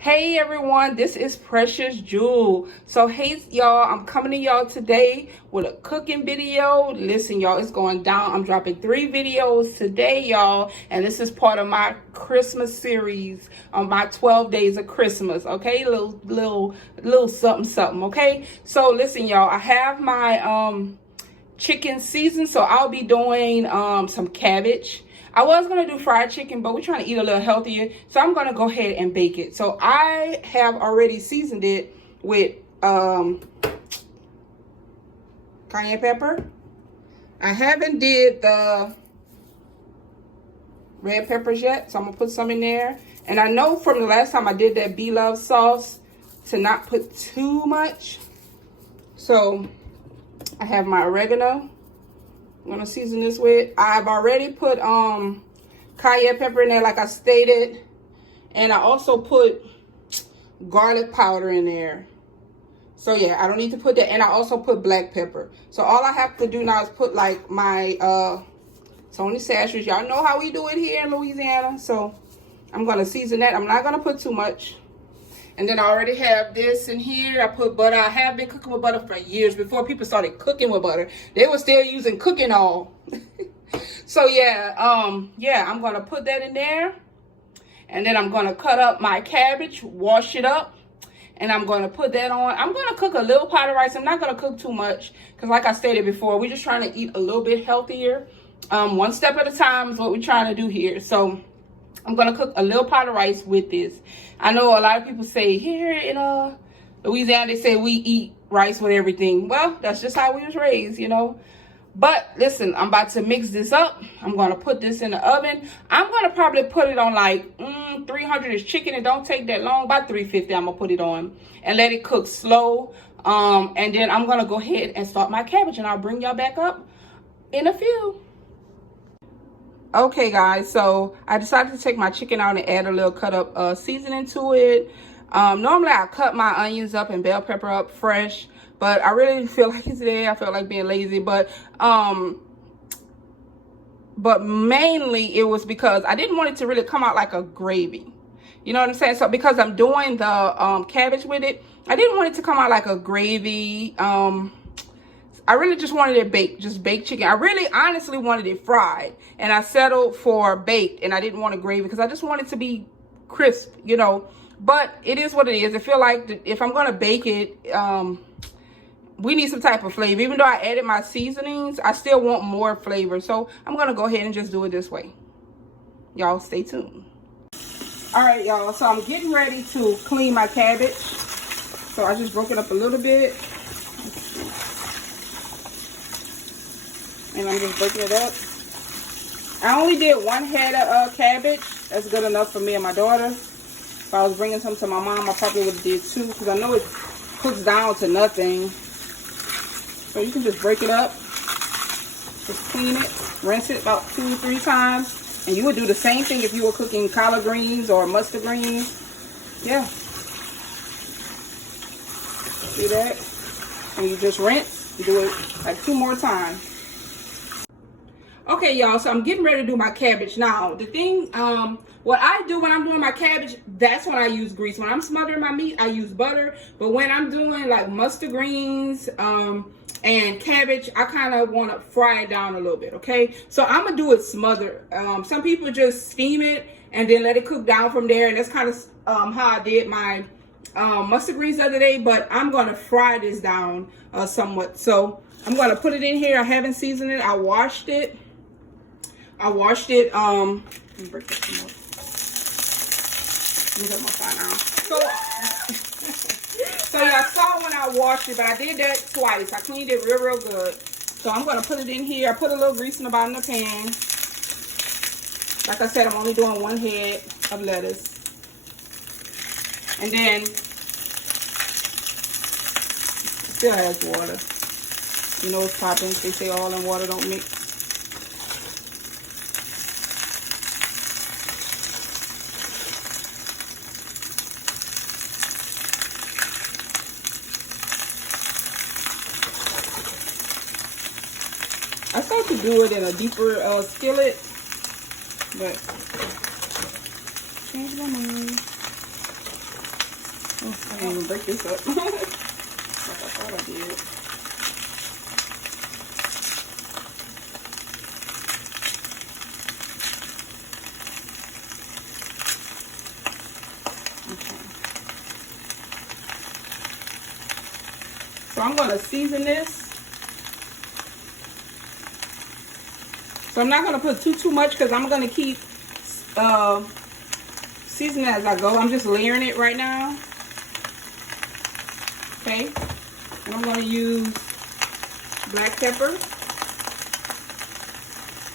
Hey everyone, this is Precious Jewel. So hey y'all, I'm coming to y'all today with a cooking video. Listen y'all, it's going down. I'm dropping 3 videos today y'all, and this is part of my Christmas series on my 12 days of Christmas. Okay, little something. Okay, so listen y'all, I have my chicken season, so I'll be doing some cabbage. I was going to do fried chicken, but we're trying to eat a little healthier, so I'm going to go ahead and bake it. So I have already seasoned it with cayenne pepper. I haven't did the red peppers yet, so I'm going to put some in there. And I know from the last time I did that Be-Love sauce to not put too much. So I have my oregano. I'm gonna season this with. I've already put cayenne pepper in there, like I stated, and I also put garlic powder in there. So yeah, I don't need to put that, and I also put black pepper. So all I have to do now is put like my Tony Sashers. Y'all know how we do it here in Louisiana. So I'm gonna season that. I'm not gonna put too much. And then I already have this in here. I put butter. I have been cooking with butter for years. Before people started cooking with butter, they were still using cooking oil. So yeah, I'm gonna put that in there. And then I'm gonna cut up my cabbage, wash it up, and I'm gonna put that on. I'm gonna cook a little pot of rice. I'm not gonna cook too much, because like I stated before, we're just trying to eat a little bit healthier. One step at a time is what we're trying to do here. So I'm gonna cook a little pot of rice with this. I know a lot of people say here in Louisiana, they say we eat rice with everything. Well, that's just how we was raised, you know. But listen, I'm about to mix this up. I'm gonna put this in the oven. I'm gonna probably put it on like 300 is chicken. It don't take that long. About 350 I'm gonna put it on and let it cook slow. And then I'm gonna go ahead and start my cabbage, and I'll bring y'all back up in a few. Okay guys, so I decided to take my chicken out and add a little cut up seasoning to it. Normally I cut my onions up and bell pepper up fresh, but I really didn't feel like it today. I felt like being lazy, but mainly it was because I didn't want it to really come out like a gravy. You know what I'm saying? So because I'm doing the cabbage with it, I didn't want it to come out like a gravy. I really just wanted it baked, just baked chicken. I really honestly wanted it fried, and I settled for baked, and I didn't want a gravy because I just wanted it to be crisp, you know. But it is what it is. I feel like if I'm gonna bake it, we need some type of flavor. Even though I added my seasonings, I still want more flavor. So I'm gonna go ahead and just do it this way. Y'all stay tuned. All right, y'all. So I'm getting ready to clean my cabbage. So I just broke it up a little bit. And I'm just breaking it up. I only did 1 head of cabbage. That's good enough for me and my daughter. If I was bringing some to my mom, I probably would have did 2, because I know it cooks down to nothing. So you can just break it up. Just clean it. Rinse it about 2 or 3 times. And you would do the same thing if you were cooking collard greens or mustard greens. Yeah. See that? And you just rinse. You do it like 2 more times. Okay, y'all, so I'm getting ready to do my cabbage. Now, the thing, what I do when I'm doing my cabbage, that's when I use grease. When I'm smothering my meat, I use butter. But when I'm doing like mustard greens and cabbage, I kind of want to fry it down a little bit, okay? So I'm going to do it smothered. Some people just steam it and then let it cook down from there. And that's kind of how I did my mustard greens the other day. But I'm going to fry this down somewhat. So I'm going to put it in here. I haven't seasoned it. I washed it. Let me break this some more. Let me get my fire now. So y'all saw when I washed it, but I did that twice. I cleaned it real good. So I'm gonna put it in here. I put a little grease in the bottom of the pan. Like I said, I'm only doing 1 head of lettuce. And then still has water. You know it's popping. They say oil and water don't mix. I start to do it in a deeper skillet, but change my mind. I didn't even break this up. Like I thought I did. So I'm going to season this. So I'm not going to put too much because I'm going to keep seasoning as I go. I'm just layering it right now. Okay. And I'm going to use black pepper.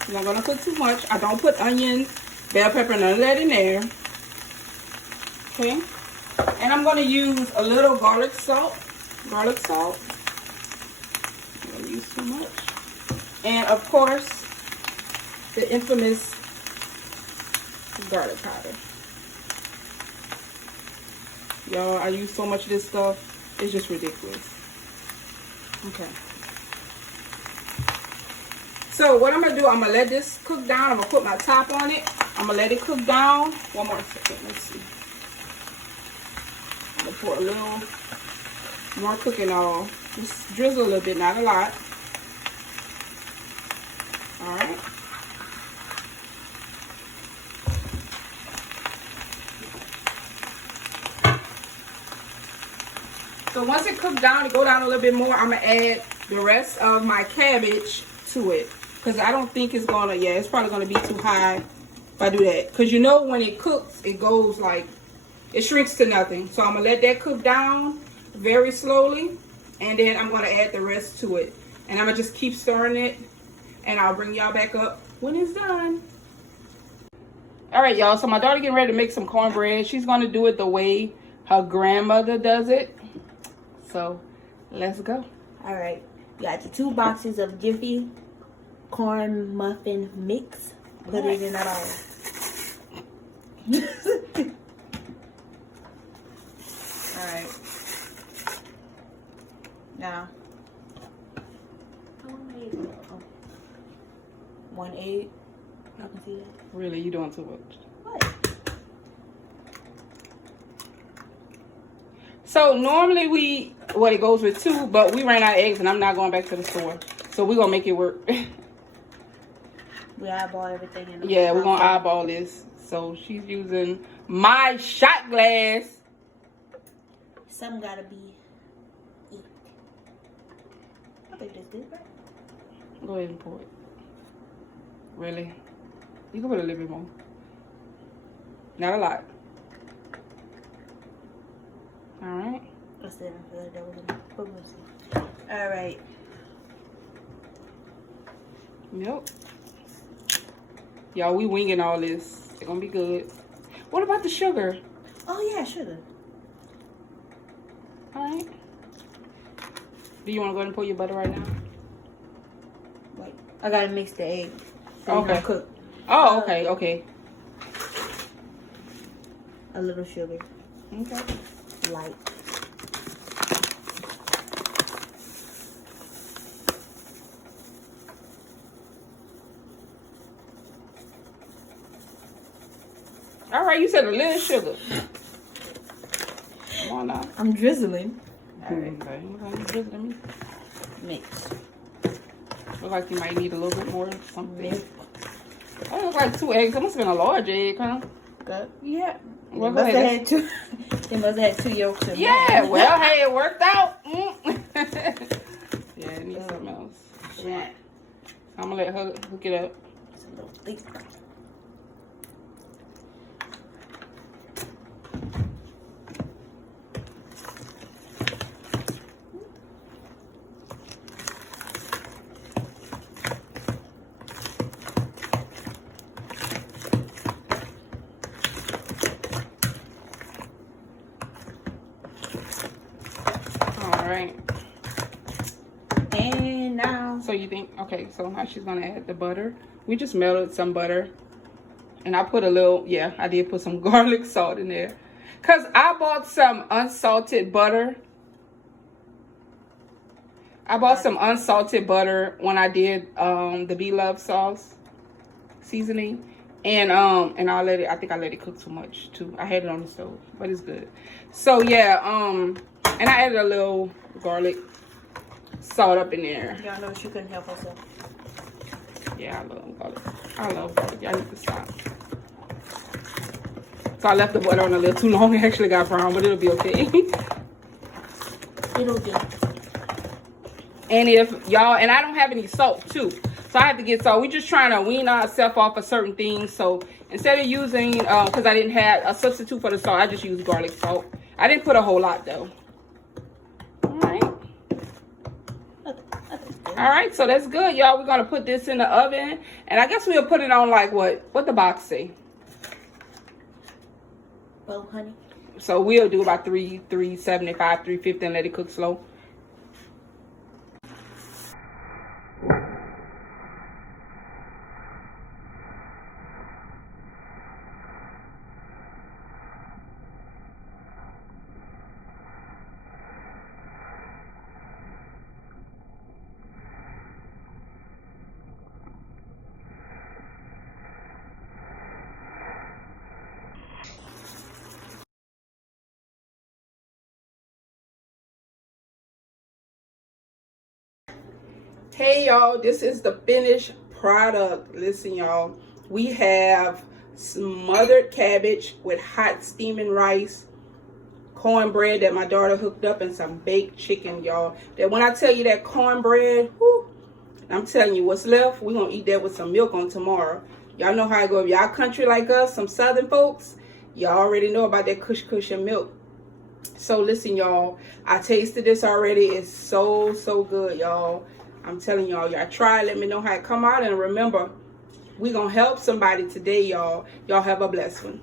I'm not going to put too much. I don't put onions, bell pepper, none of that in there. Okay. And I'm going to use a little garlic salt. Garlic salt. I'm going to use too much. And of course, the infamous garlic powder. Y'all, I use so much of this stuff. It's just ridiculous. Okay. So what I'm going to do, I'm going to let this cook down. I'm going to put my top on it. I'm going to let it cook down. One more second. Let's see. I'm going to pour a little more cooking oil. Just drizzle a little bit, not a lot. Alright. So once it cooks down, it go down a little bit more, I'm going to add the rest of my cabbage to it. Because I don't think it's going to, yeah, it's probably going to be too high if I do that. Because you know when it cooks, it goes like, it shrinks to nothing. So I'm going to let that cook down very slowly, and then I'm going to add the rest to it, and I'm going to just keep stirring it, and I'll bring y'all back up when it's done. All right, y'all, so my daughter getting ready to make some cornbread. She's going to do it the way her grandmother does it, so let's go. All right, you got your 2 boxes of Jiffy corn muffin mix. Put it in that oil. All right. Now, 1 egg. Y'all can see that. Really, you doing too much. What? So normally it goes with 2, but we ran out of eggs, and I'm not going back to the store. So we're gonna make it work. We eyeball everything in the Yeah, we're gonna eyeball this. So she's using my shot glass. Some gotta be. I think that's good, right? Go ahead and pour it. Really? You can put a little bit more. Not a lot. Alright. I said I feel like that was enough. Alright. Yep. Y'all, we winging all this. It's gonna be good. What about the sugar? Oh, yeah, sugar. Alright. Do you want to go ahead and pour your butter right now? Wait, I gotta mix the egg. Okay. Cook. Oh, okay, okay. A little sugar. Okay. Light. All right, you said a little sugar. Come on now. I'm drizzling. Okay. Drizzling me. Mix. Look like you might need a little bit more something. That looks like 2 eggs. That must have been a large egg, huh? Yeah. Well, They must have had 2. They must have had 2 yolks in yeah, there. well, hey, it worked out. Yeah, it needs something else. Yeah. I'm going to let her hook it up. It's a little thick. Alright. And now. So you think, okay, so now she's going to add the butter. We just melted some butter. And I put a little, yeah, I did put some garlic salt in there. Because I bought some unsalted butter. I bought some unsalted butter when I did the Be Love sauce seasoning. And I'll let it, I think I let it cook too much too. I had it on the stove, but it's good. So yeah, and I added a little garlic salt up in there. Y'all know she couldn't help herself. Yeah, I love garlic. I love garlic. Y'all need to stop. So I left the butter on a little too long. It actually got brown, but it'll be okay. It'll do. And if y'all, and I don't have any salt too, so I have to get salt. We're just trying to wean ourselves off of certain things. So instead of using, because I didn't have a substitute for the salt, I just used garlic salt. I didn't put a whole lot though. All right. All right, so that's good, y'all. We're gonna put this in the oven, and I guess we'll put it on like what the box say. Well, honey. So we'll do about 375, 350, and let it cook slow. Hey y'all, this is the finished product. Listen y'all, we have smothered cabbage with hot steaming rice, cornbread that my daughter hooked up, and some baked chicken, y'all. That when I tell you that cornbread, whew, I'm telling you what's left, we're gonna eat that with some milk on tomorrow. Y'all know how I go. If y'all country like us, some southern folks, y'all already know about that kush and milk. So listen y'all, I tasted this already. It's so good, y'all. I'm telling y'all try it. Let me know how it come out. And remember, we're going to help somebody today, y'all. Y'all have a blessed one.